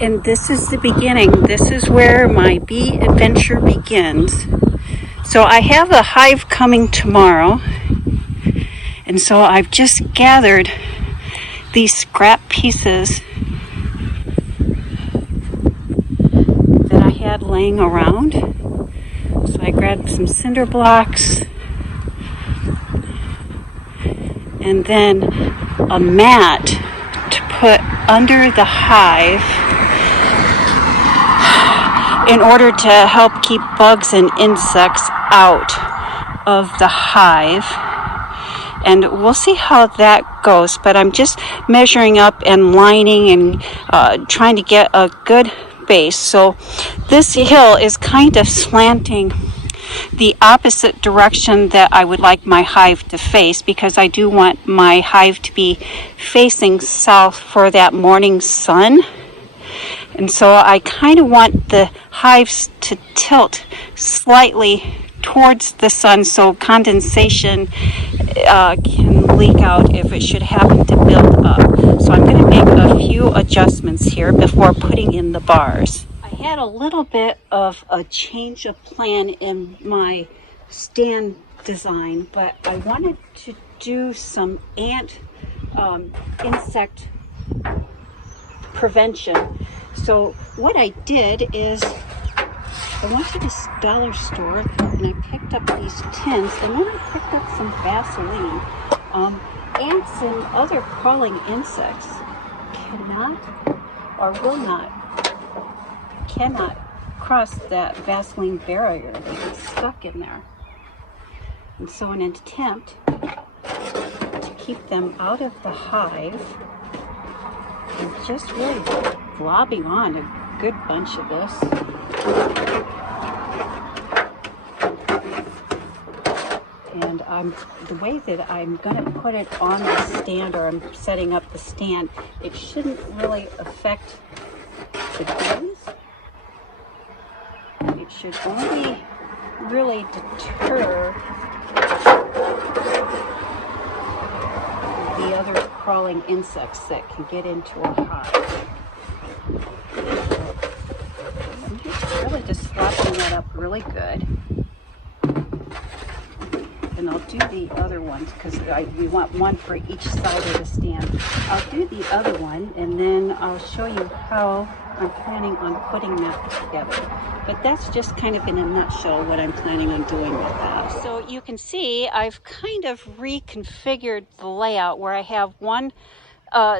And this is the beginning. This is where my bee adventure begins. So I have a hive coming tomorrow, and so I've just gathered these scrap pieces that I had laying around. So I grabbed some cinder blocks and then a mat to put under the hive in order to help keep bugs and insects out of the hive. And we'll see how that goes, but I'm just measuring up and lining and trying to get a good base. So this hill is kind of slanting the opposite direction that I would like my hive to face, because I do want my hive to be facing south for that morning sun. And so I kind of want the hives to tilt slightly towards the sun so condensation can leak out if it should happen to build up. So I'm going to make a few adjustments here before putting in the bars. I had a little bit of a change of plan in my stand design, but I wanted to do some insect prevention. So what I did is I went to this dollar store and I picked up these tins, and then I picked up some Vaseline. Ants and other crawling insects cannot cross that Vaseline barrier. They get stuck in there. And so in an attempt to keep them out of the hive, I'm just really globbing on a good bunch of this. And the way that I'm going to put it on the stand, or I'm setting up the stand, it shouldn't really affect the bees. It should only really deter the other crawling insects that can get into a hive. I'm really just slapping that up really good. And I'll do the other ones because we want one for each side of the stand. I'll do the other one, and then I'll show you how I'm planning on putting that together. But that's just kind of in a nutshell what I'm planning on doing with that. So you can see I've kind of reconfigured the layout where I have one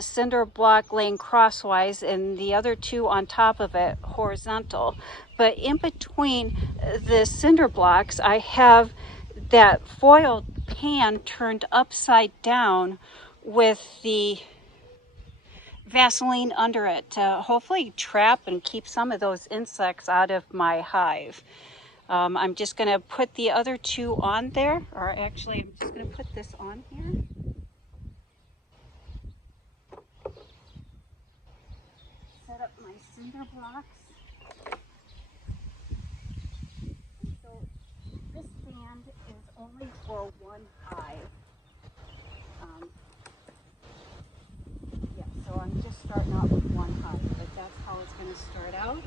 cinder block laying crosswise and the other two on top of it horizontal. But in between the cinder blocks, I have that foil pan turned upside down with the Vaseline under it to hopefully trap and keep some of those insects out of my hive. I'm just going to put the other two on there, or actually I'm just going to put this on here. Set up my cinder blocks. Only for one hive. So I'm just starting out with one hive, but that's how it's going to start out.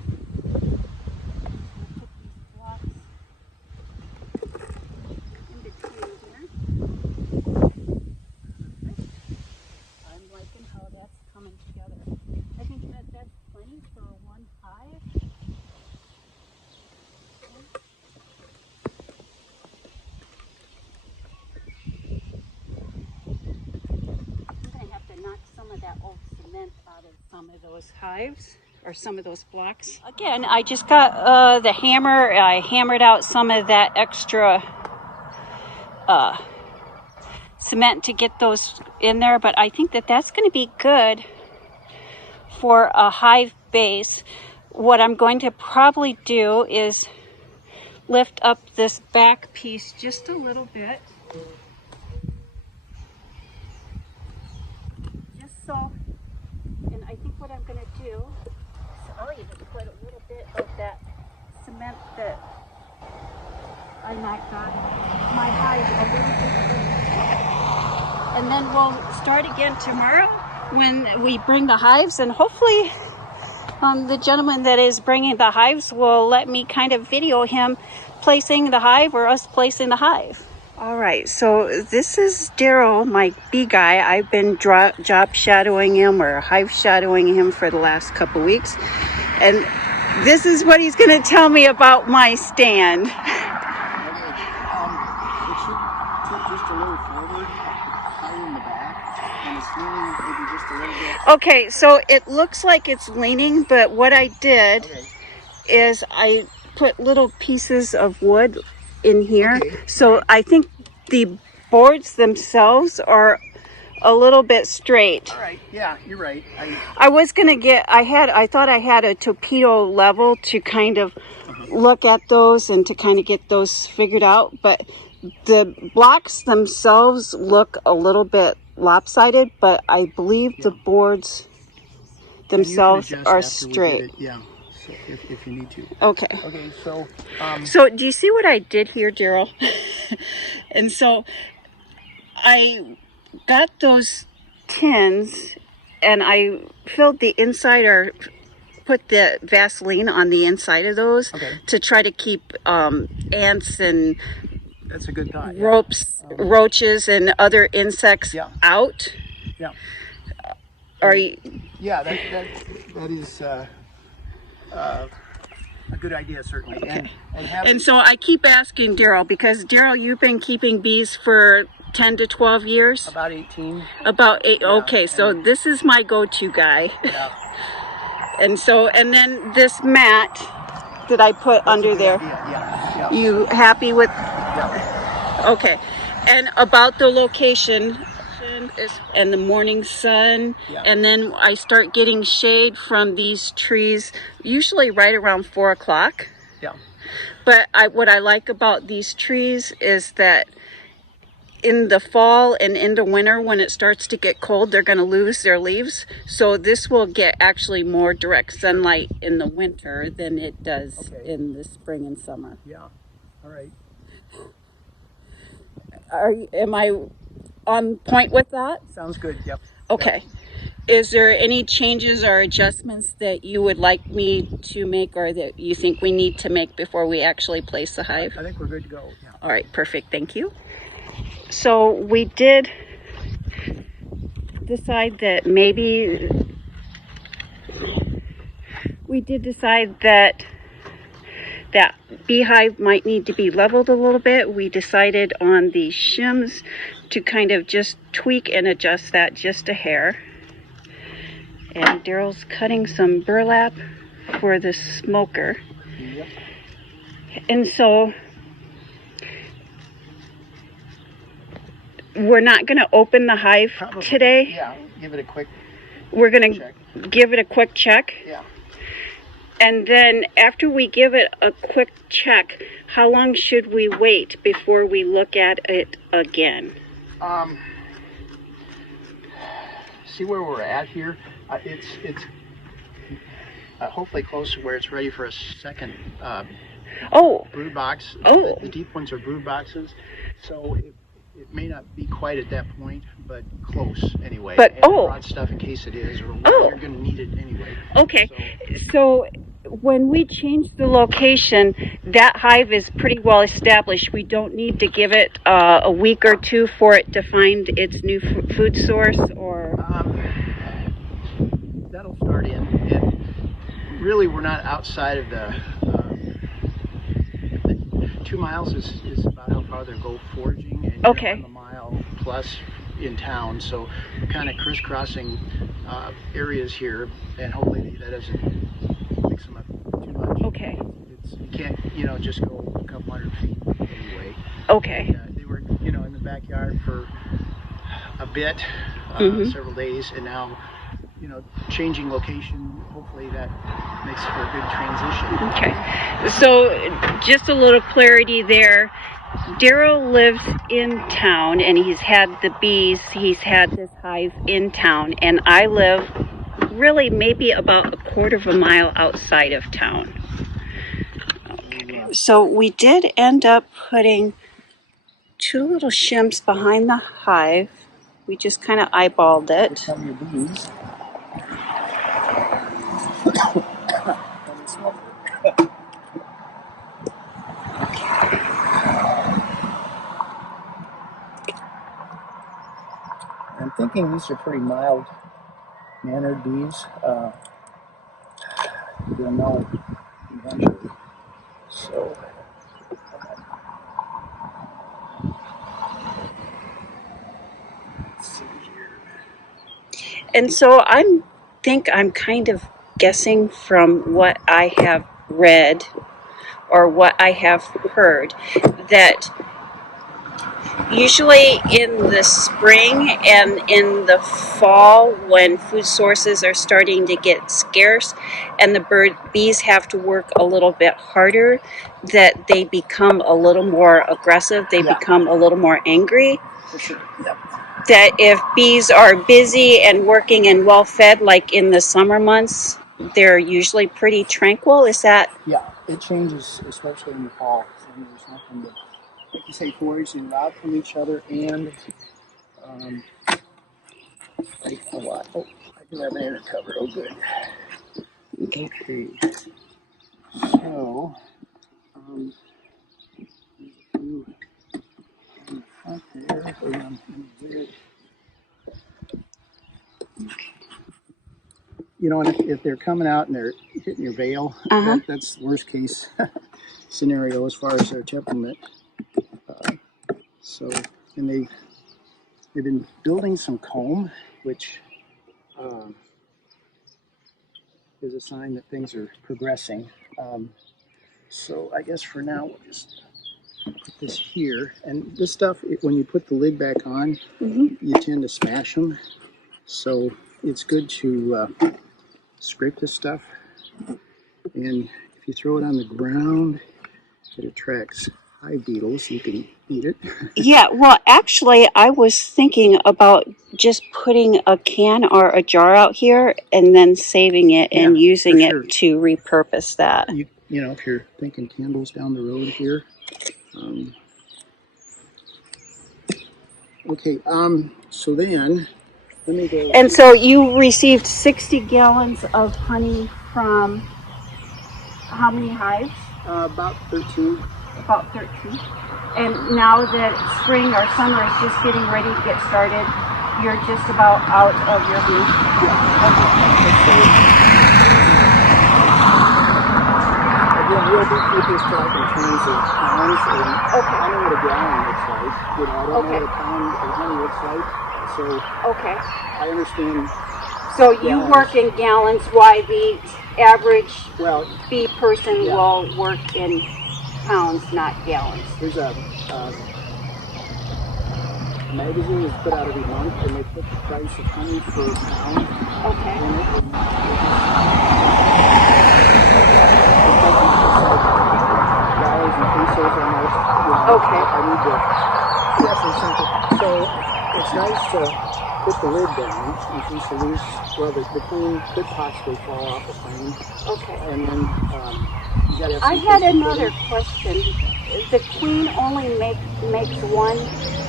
Put these blocks in between here. I'm liking how that's coming together. I think that's plenty for one hive. That old cement out of some of those hives, or some of those blocks. Again, I just got the hammer. I hammered out some of that extra cement to get those in there, but I think that that's going to be good for a hive base. What I'm going to probably do is lift up this back piece just a little bit. And I think what I'm going to do is I'll even put a little bit of that cement that I knocked on my hive a little bit. And then we'll start again tomorrow when we bring the hives, and hopefully the gentleman that is bringing the hives will let me kind of video him placing the hive or us placing the hive. All right, so this is Daryl, my bee guy. I've been job shadowing him or hive shadowing him for the last couple weeks. And this is what he's going to tell me about my stand. Okay, it should tip just a little forward, higher in the back, and it's leaning maybe just a little bit. Okay, so it looks like it's leaning, but what I did is I put little pieces of wood in here. So I think the boards themselves are a little bit straight. All right, yeah, you're right. I was gonna get, I thought I had a torpedo level to kind of look at those and to kind of get those figured out, but the blocks themselves look a little bit lopsided, but I believe the boards themselves are straight. Yeah, so if you need to. Okay. Okay, so... So do you see what I did here, Daryl? And so I got those tins and I filled the inside or put the Vaseline on the inside of those to try to keep ants and that's a good thought. Roaches and other insects out. Yeah. Are you... Yeah, that is a good idea, certainly. Okay. And so I keep asking Daryl, because Daryl, you've been keeping bees for 10 to 12 years? About 18. About 8, okay, so this is my go-to guy. Yeah. And so, and then this mat that I put under there. Yeah. You happy with? Yeah. Okay. And about the location and the morning sun, and then I start getting shade from these trees, usually right around 4 o'clock. Yeah. But what I like about these trees is that in the fall and into winter, when it starts to get cold, they're going to lose their leaves. So this will get actually more direct sunlight in the winter than it does in the spring and summer. Yeah. All right. Am I on point with that? Sounds good. Yep. Okay. Is there any changes or adjustments that you would like me to make or that you think we need to make before we actually place the hive? I think we're good to go. Yeah. All right, perfect. Thank you. So we did decide that that beehive might need to be leveled a little bit. We decided on the shims to kind of just tweak and adjust that just a hair. And Daryl's cutting some burlap for the smoker. Yep. And so we're not going to open the hive today. Yeah, give it a quick We're going to give it a quick check. Yeah. And then after we give it a quick check, how long should we wait before we look at it again? See where we're at here? It's hopefully close to where it's ready for a second brood box. The deep ones are brood boxes, so it may not be quite at that point, but close anyway. But and I brought stuff in case it is, or you're going to need it anyway. Okay, so when we change the location, that hive is pretty well established. We don't need to give it a week or two for it to find its new food source, or that'll start in. And really, we're not outside of the 2 miles is about how far they go foraging, and on the mile plus in town. So we're kind of crisscrossing areas here, and hopefully that doesn't mix them up too much. Okay. You can't, just go a couple hundred feet anyway. Okay. And, they were, in the backyard for a bit, several days, and now, changing location, hopefully that makes for a good transition. Okay. So just a little clarity there. Daryl lives in town and he's had the bees, he's had this hive in town, and I live really maybe about a quarter of a mile outside of town. Okay. So we did end up putting 2 little shims behind the hive. We just kind of eyeballed it. Here come your bees. thinking these are pretty mild-mannered bees. You'll know eventually. So, let's see here. And so I'm kind of guessing from what I have read or what I have heard that usually in the spring and in the fall, when food sources are starting to get scarce and the bees have to work a little bit harder, that they become a little more aggressive, they become a little more angry. For sure. Yep. That if bees are busy and working and well fed, like in the summer months, they're usually pretty tranquil. Is that? Yeah, it changes, especially in the fall. So there's nothing but, like you say, forage and rob from each other, and fight a lot. Oh, I do have an air cover. Oh, good. Okay. So, you in the front there, or in there. You know, and if they're coming out and they're hitting your veil, that's the worst case scenario as far as their temperament. So, and they've been building some comb, which is a sign that things are progressing. So I guess for now we'll just put this here. And this stuff, when you put the lid back on, you tend to smash them. So it's good to scrape this stuff. And if you throw it on the ground, it attracts hive beetles. You can eat it. Yeah, well, actually, I was thinking about just putting a can or a jar out here and then saving it and using it to repurpose that. You know, if you're thinking candles down the road here. Okay, so then, let me go. And so you received 60 gallons of honey from how many hives? About 13. About 13. And now that spring or summer is just getting ready to get started, you're just about out of your honey? Again, real beekeepers talk in terms of pounds, and I know what a gallon looks like. You know, I don't know what a pound of honey looks like, so I understand. So you work in gallons, while the average bee person will work in pounds, not gallons. There's a magazine that's put out every month, and they put the price of honey per pound in it. Dollars and pesos almost. I need to. So it's nice to put the lid down in case you lose. Well, the queen could possibly fall off the frame. And then you gotta have. I had another question. The queen only makes one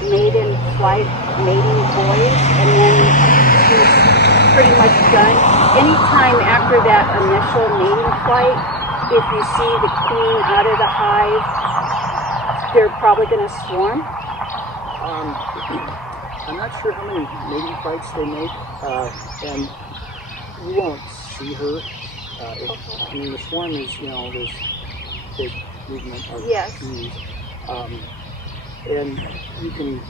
maiden flight, mating voyage, and then she's pretty much done. Anytime after that initial mating flight, if you see the queen out of the hive, they're probably going to swarm. I'm not sure how many mating flights they make, and you won't see her. I mean, the swarm is, you know, this big movement of bees, and you can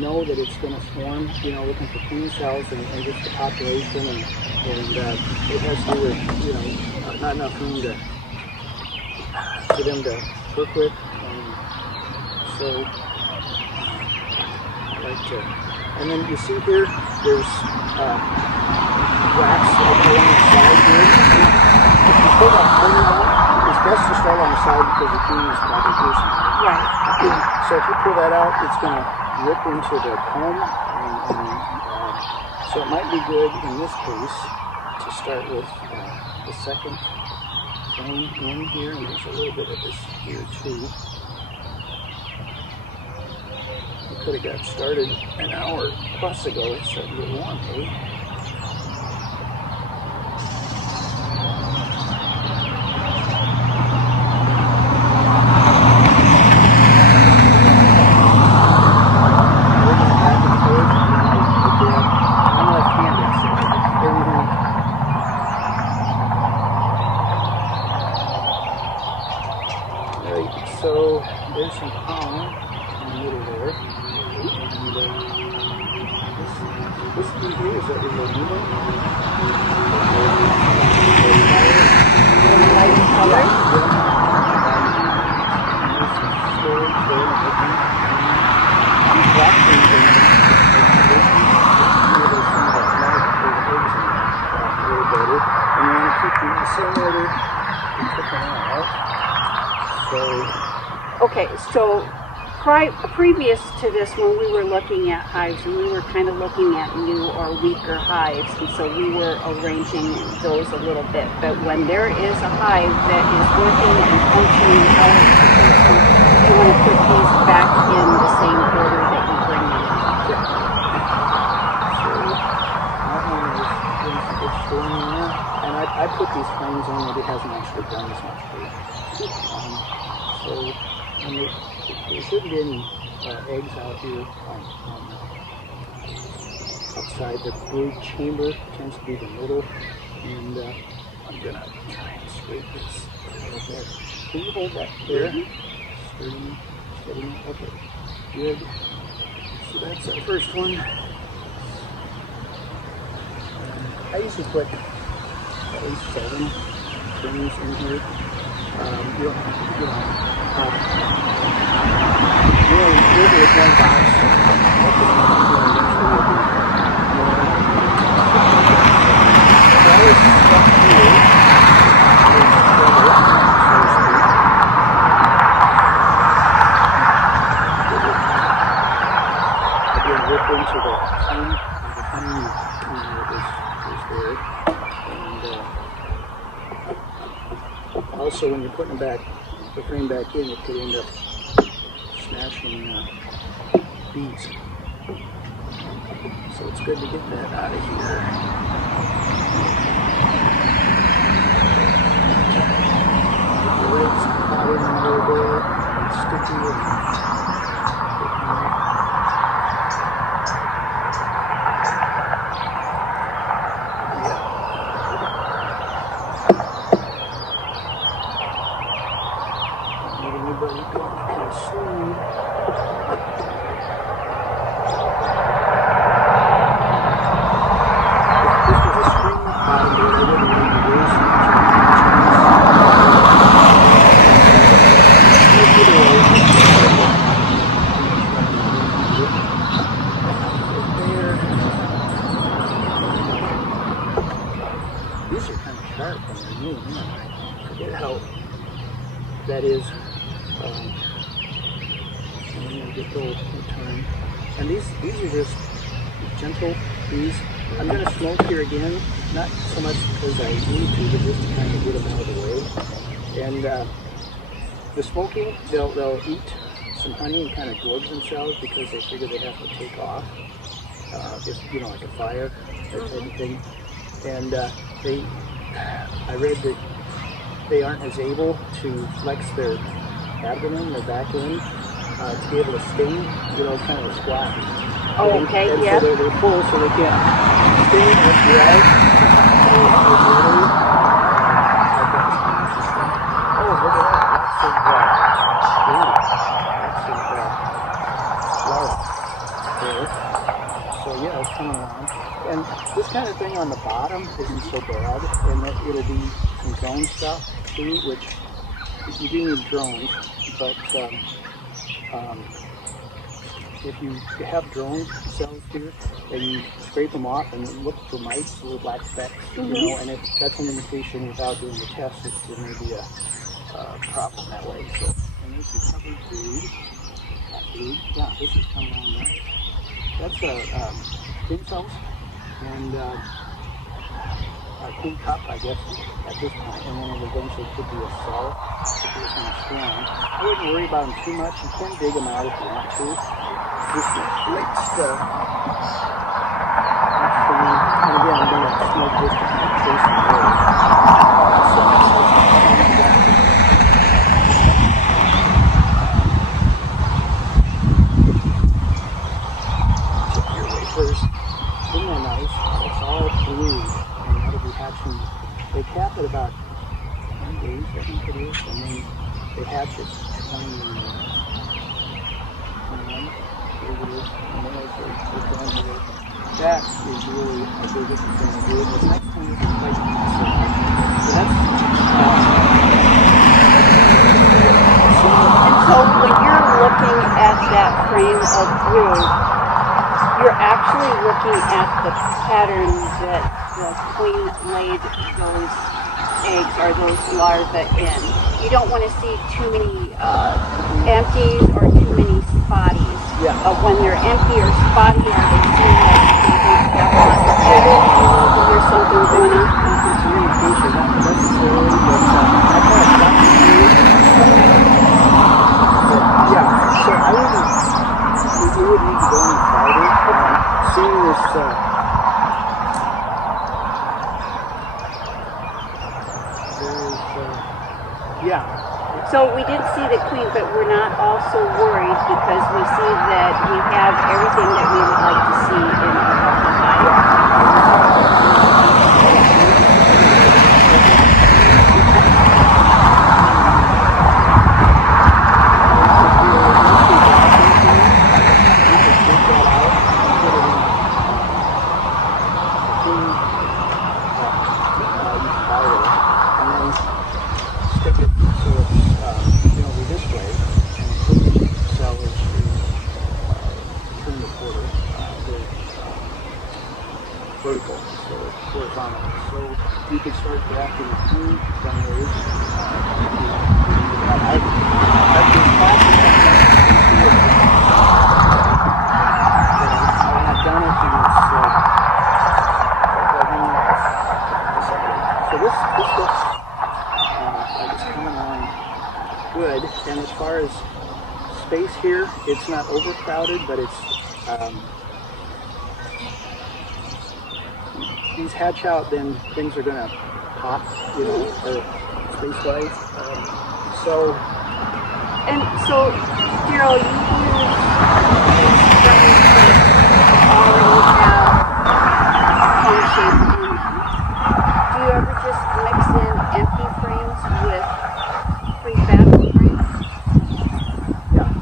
know that it's going to swarm, you know, looking for queen cells and just the population, and it has to do with, you know, not enough room for them to work with, so I like to, and then you see here, there's wax along the side here. If you pull that queen out, it's best to start on the side because the queen is probably piercing. Right. So if you pull that out, it's going to rip into the comb, so it might be good in this case to start with the second frame in here, and there's a little bit of this here too. We could have got started an hour plus ago. It's starting to get warm, eh? Back and forth, there's some pollen in the middle there. And this thing here is a new one. Light color? There's some storage there. These black things are and you want to keep them the same order you took them out. Okay, so previous to this, when we were looking at hives, and we were kind of looking at new or weaker hives, and so we were arranging those a little bit. But when there is a hive that is working and functioning how it's supposed to, you want to put these back in the same order that you bring them. And I put these frames on that it hasn't actually done as much food. And there shouldn't be any eggs out here outside. The brood chamber tends to be the middle, and I'm going to try and scrape this a little bit. Can you hold that there? Steady. Okay, good. So that's our first one. I usually put at least 7 things in here. You don't have to, really with one box. Again, rip into the frame of the frame is there. And also, when you're putting the frame back in, it could end up smashing bees. So it's good to get that out of here. The legs caught in a little bit, and sticky and these are kind of sharp when they're new. I forget how that is. And then you get those return. And these are just gentle bees. I'm going to smoke here again, not so much because I need to, but just to kind of get them out of the way. And the smoking, they'll eat some honey and kind of gorge themselves because they figure they have to take off. Just, like a fire, that type of thing. And I read that they aren't as able to flex their abdomen, their back end, to be able to sting, kind of a squat. Oh, okay, and yeah. So they're full, so they can't sting or drag. Oh, look at that. That's so yeah, it's coming around. And this kind of thing on the bottom isn't so bad, and it'll be some drone stuff too, which you do need drones, but if you have drone cells here, and you scrape them off and look for mites, little black specks, and that's an indication without doing the test that there may be a problem that way. So, and this is covered brood. Yeah, this is coming on there. That's pin cells and a queen cup, I guess, at this point, and then it eventually could be a cell. Could be kind of strong. I wouldn't worry about them too much. You can dig them out if you want to. This is great stuff. And again, I'm going to smoke this to kind of chase the bird. They cap at about 10 days, I think it is, and then they hatch at 20 conservative. The males are friendly. That is really a big thing to do. This next one is quite conservative. So that's And so when you're looking at that frame of brood, you're actually looking at the pattern that the queen laid those eggs or those larvae in. You don't want to see too many empties or too many spotties. Yeah. When they're empty or spotty, are they seeing that there's something going on? communication, not necessarily, but I kind of got to do it. Yeah, so I wouldn't, we wouldn't need to go any farther. Seeing this, yeah. So we did see the queen, but we're not also worried because we see that we have everything that we would like to see in a healthy hive. Vertical, so horizontal. So you can start grafting a few runways. I've been done it, and so this looks like it's coming along good. And as far as space here, it's not overcrowded, but it's these hatch out, then things are gonna pop, you know, or space-wise. And so, Daryl, you use already have cone-shaped in them. Do you ever just mix in empty frames with prefab frames? Yeah.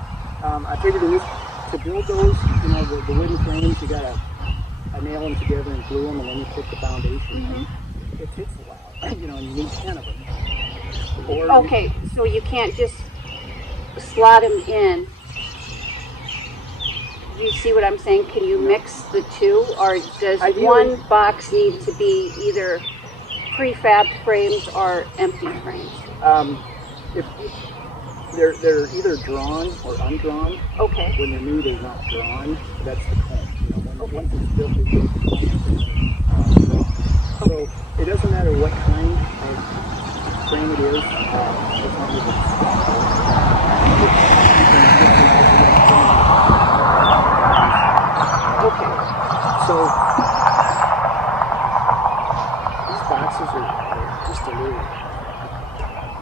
I figured to build those, you know, the wooden frames, you gotta nail them together and glue them, and then you put the foundation. It takes a while, you know, and you need 10 of them. Or okay, so you can't just slot them in. You see what I'm saying? Can you mix the two, or does one box need to be either prefabbed frames or empty frames? If they're either drawn or undrawn. Okay. When they're new, they're not drawn. That's the comb. You know, once it's built, they built the comb. So it doesn't matter what kind of frame it is, as long as okay. So these boxes are just a little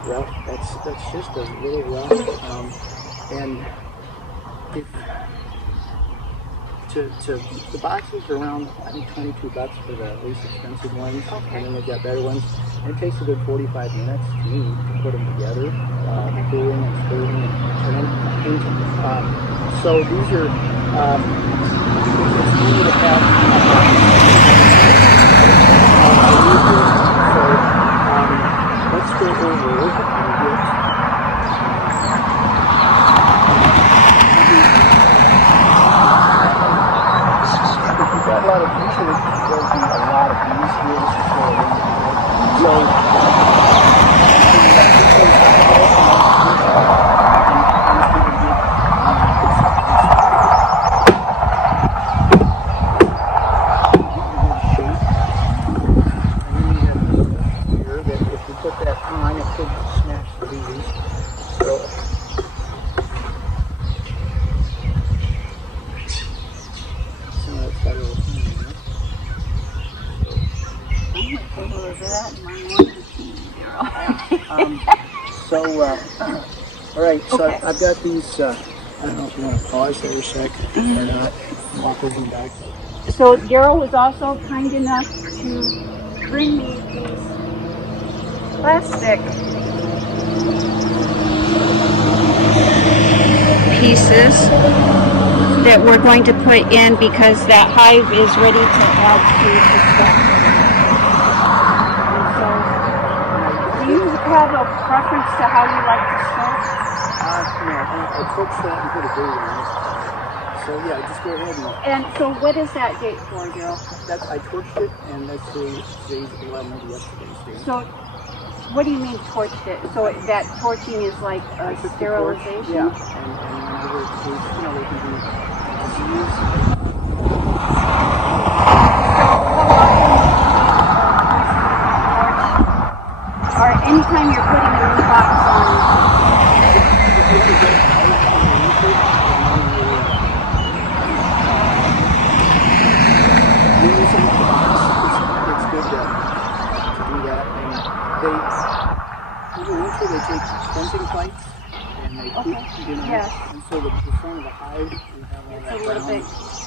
rough. That's just a little rough. And if the boxes are around, I think, $22 for the least expensive ones. Okay. And then they've got better ones. And it takes a good 45 minutes to me to put them together, cooling and spooling and then painting. So these are it's easy to have. So let's go over and get. Got a lot of bees here. There'll be a lot of bees here. So if we put that on, it could snatch the bees. So all right, so okay. I've got these, I don't know if you want to pause there a sec or not, walk over and back. So Daryl was also kind enough to bring me these plastic pieces that we're going to put in because that hive is ready to add to the set. And so, do you have a preference to how you like to start? No, I torch that and put a date on it. So yeah, just go ahead and so what is that date for, Daryl? I torched it, and that's today's 11 of yesterday's date. So what do you mean torched it? So that torching is like a sterilization? Yeah, and whenever it's, you know, they can be disease. Or anytime you're putting a new box on. They take cleansing plates and they keep, you know, yes. And so the front of the hive, you have all that a little bit.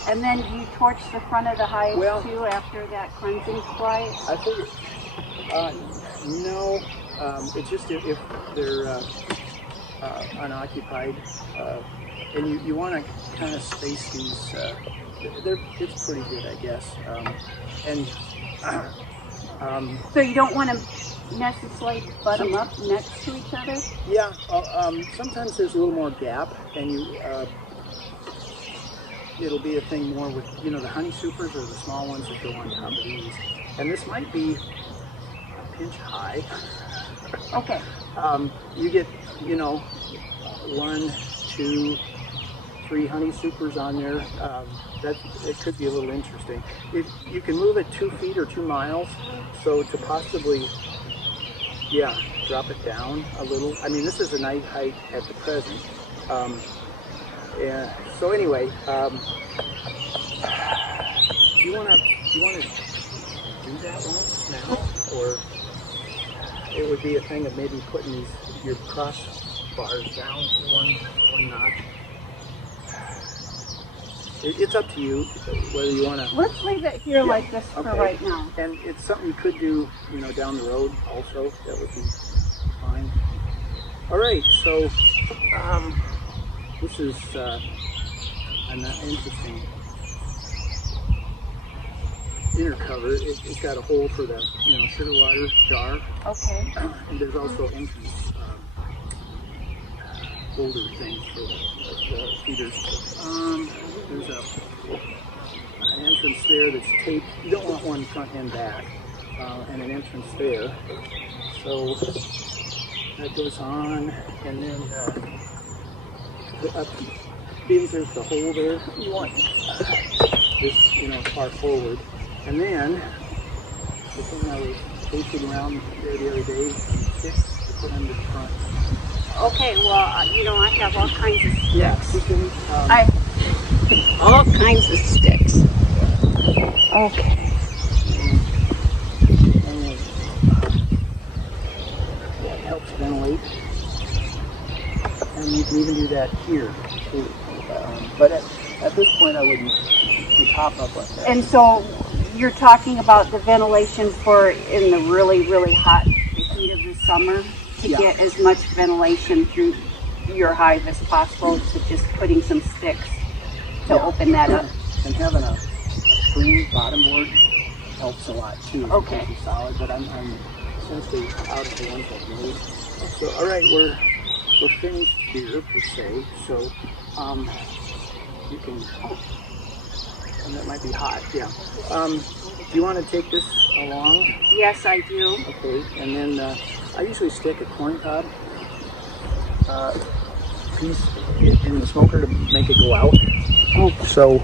And then you torch the front of the hive too after that cleansing flight? I think, no, it's just if they're unoccupied, and you want to kind of space these, it's pretty good, I guess, so you don't want to necessarily butt them up next to each other? Yeah, sometimes there's a little more gap, and it'll be a thing more with, you know, the honey supers or the small ones that go on top of these. And this might be a pinch high. Okay. You get, you know, 1, 2, 3 honey supers on there. It could be a little interesting. You can move it 2 feet or 2 miles, so to possibly drop it down a little. I mean, this is a night height at the present. So anyway, you want to do that once now, or it would be a thing of maybe putting your crossbars down one notch. It's up to you whether you want to. Let's leave it here like this for right now. And it's something you could do, you know, down the road also. That would be fine. All right, so this is an interesting inner cover. It's got a hole for the, you know, sugar water jar. Okay. And there's also entrance holder things for the feeders. There's an entrance there that's taped. You don't want one front and back, and an entrance there. So that goes on, and then being there's the hole there, you want this, you know, far forward. And then the thing I was tasting around there the other day, sticks to put under the front. Okay, well, you know, I have all kinds of sticks. Yeah, all kinds of sticks. Okay. And it helps ventilate. And you can even do that here too. But at this point, I wouldn't top up like that. And so you're talking about the ventilation for in the really, really hot heat of the summer to get as much ventilation through your hive as possible. So just putting some sticks to open that up. And having a screen bottom board helps a lot too. Okay. It's solid, but I'm essentially out of the ones I've made. So all right, we're finished here per se. So you can, and that might be hot. Yeah. Do you want to take this along? Yes, I do. Okay, and then I usually stick a corn cob piece in the smoker to make it go out. So,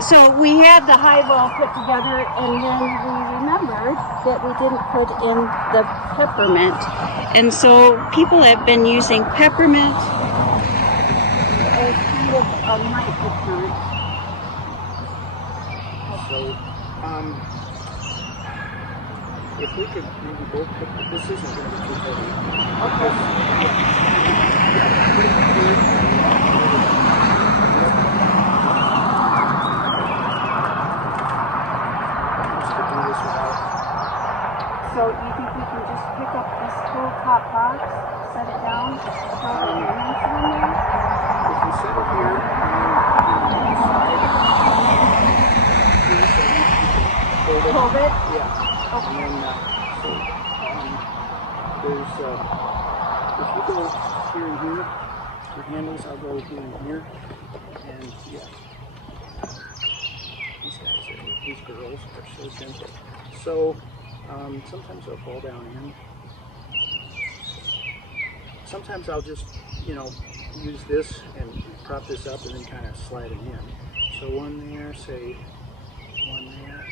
so we had the hive all put together, and then we remembered that we didn't put in the peppermint. And so people have been using peppermint as kind of a night deterrent. So, if we could maybe both pick, this isn't going to be too heavy. Okay. So you think we can just pick up this whole top box, set it down, throw the units in there? If you set it here, and then slide here, so you can hold it. Yeah. Okay. And then, there's, if you go here and here, for handles, I'll go here and here, and yeah. These girls are so gentle. So, sometimes they'll fall down in. Sometimes I'll just, use this and prop this up and then kind of slide them in. So one there, say one there,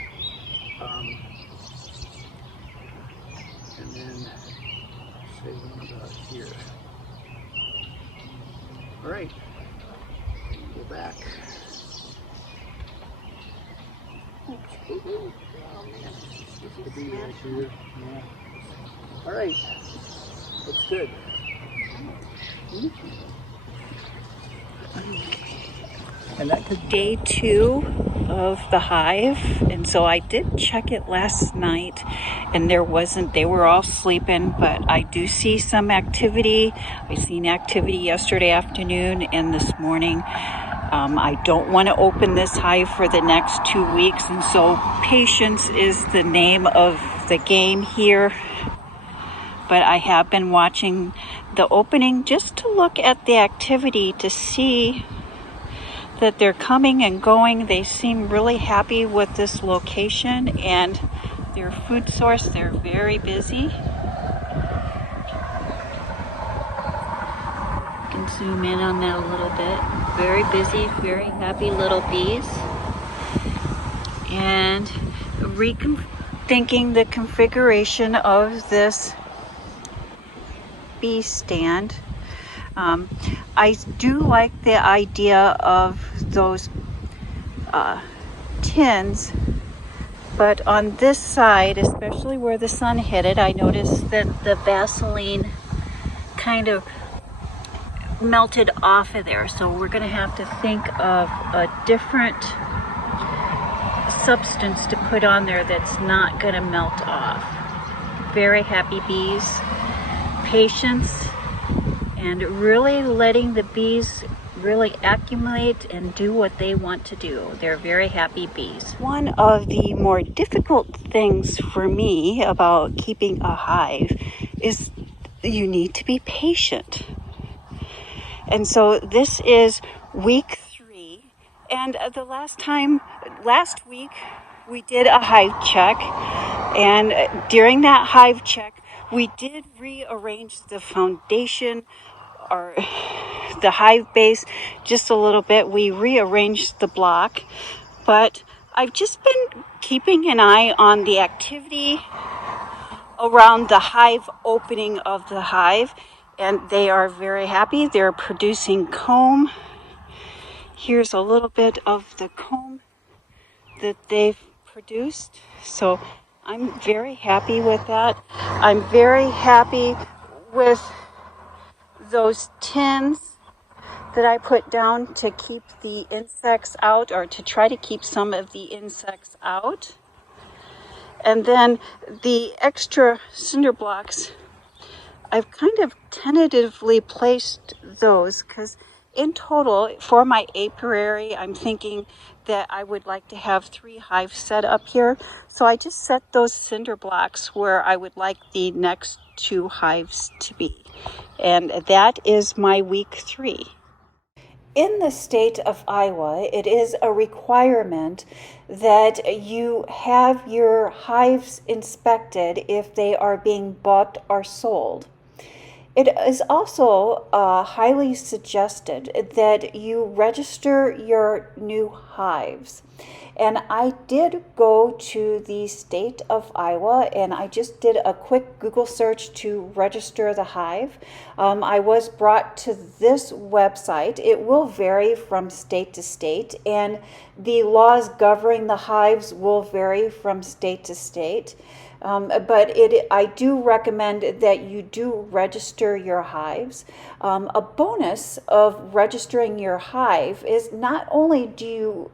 and then say one about here. All right, go back. All right, looks good. And that could Day 2 of the hive, and so I did check it last night, and they were all sleeping, but I do see some activity. I seen activity yesterday afternoon and this morning. I don't want to open this hive for the next 2 weeks, and so patience is the name of the game here. But I have been watching the opening just to look at the activity to see that they're coming and going. They seem really happy with this location and their food source. They're very busy. You can zoom in on that a little bit. Very busy, very happy little bees. And rethinking the configuration of this bee stand. I do like the idea of those tins, but on this side, especially where the sun hit it, I noticed that the Vaseline kind of melted off of there. So we're going to have to think of a different substance to put on there that's not going to melt off. Very happy bees. Patience and really letting the bees really accumulate and do what they want to do. They're very happy bees. One of the more difficult things for me about keeping a hive is you need to be patient. And so this is week 3, and last week we did a hive check, and during that hive check we did rearrange the foundation or the hive base just a little bit. We rearranged the block, but I've just been keeping an eye on the activity around the hive opening of the hive, and they are very happy. They're producing comb. Here's a little bit of the comb that they've produced. So I'm very happy with that. I'm very happy with those tins that I put down to keep the insects out, or to try to keep some of the insects out. And then the extra cinder blocks, I've kind of tentatively placed those because in total for my apiary, I'm thinking that I would like to have 3 hives set up here. So I just set those cinder blocks where I would like the next 2 hives to be. And that is my week 3. In the state of Iowa, it is a requirement that you have your hives inspected if they are being bought or sold. It is also highly suggested that you register your new hives. And I did go to the state of Iowa, and I just did a quick Google search to register the hive. I was brought to this website. It will vary from state to state, and the laws governing the hives will vary from state to state. But I do recommend that you do register your hives. A bonus of registering your hive is not only do you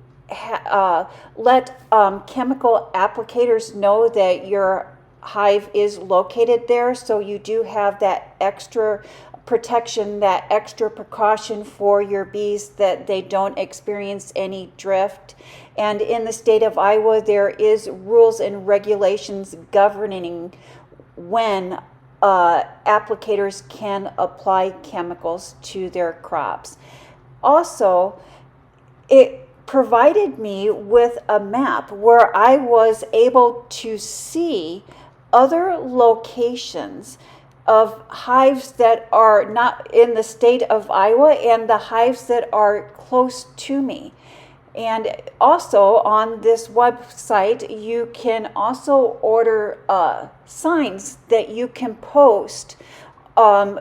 let chemical applicators know that your hive is located there, so you do have that extra protection, that extra precaution for your bees that they don't experience any drift. And in the state of Iowa, there is rules and regulations governing when applicators can apply chemicals to their crops. Also, it provided me with a map where I was able to see other locations of hives that are not in the state of Iowa and the hives that are close to me. And also on this website, you can also order signs that you can post on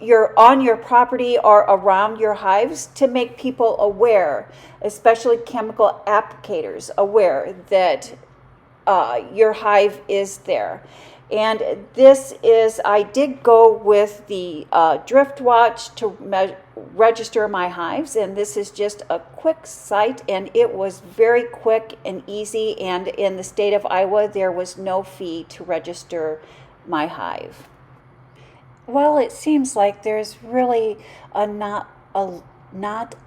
your property or around your hives to make people aware, especially chemical applicators, aware that your hive is there. And I did go with the Drift Watch to register my hives, and this is just a quick site, and it was very quick and easy, and in the state of Iowa, there was no fee to register my hive. Well, it seems like there's really not a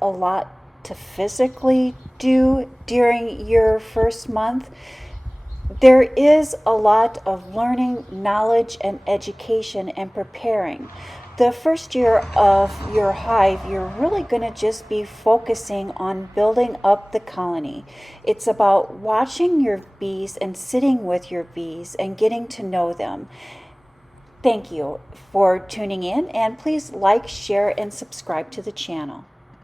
lot to physically do during your first month. There is a lot of learning, knowledge, and education and preparing. The first year of your hive, you're really going to just be focusing on building up the colony. It's about watching your bees and sitting with your bees and getting to know them. Thank you for tuning in, and please like, share, and subscribe to the channel.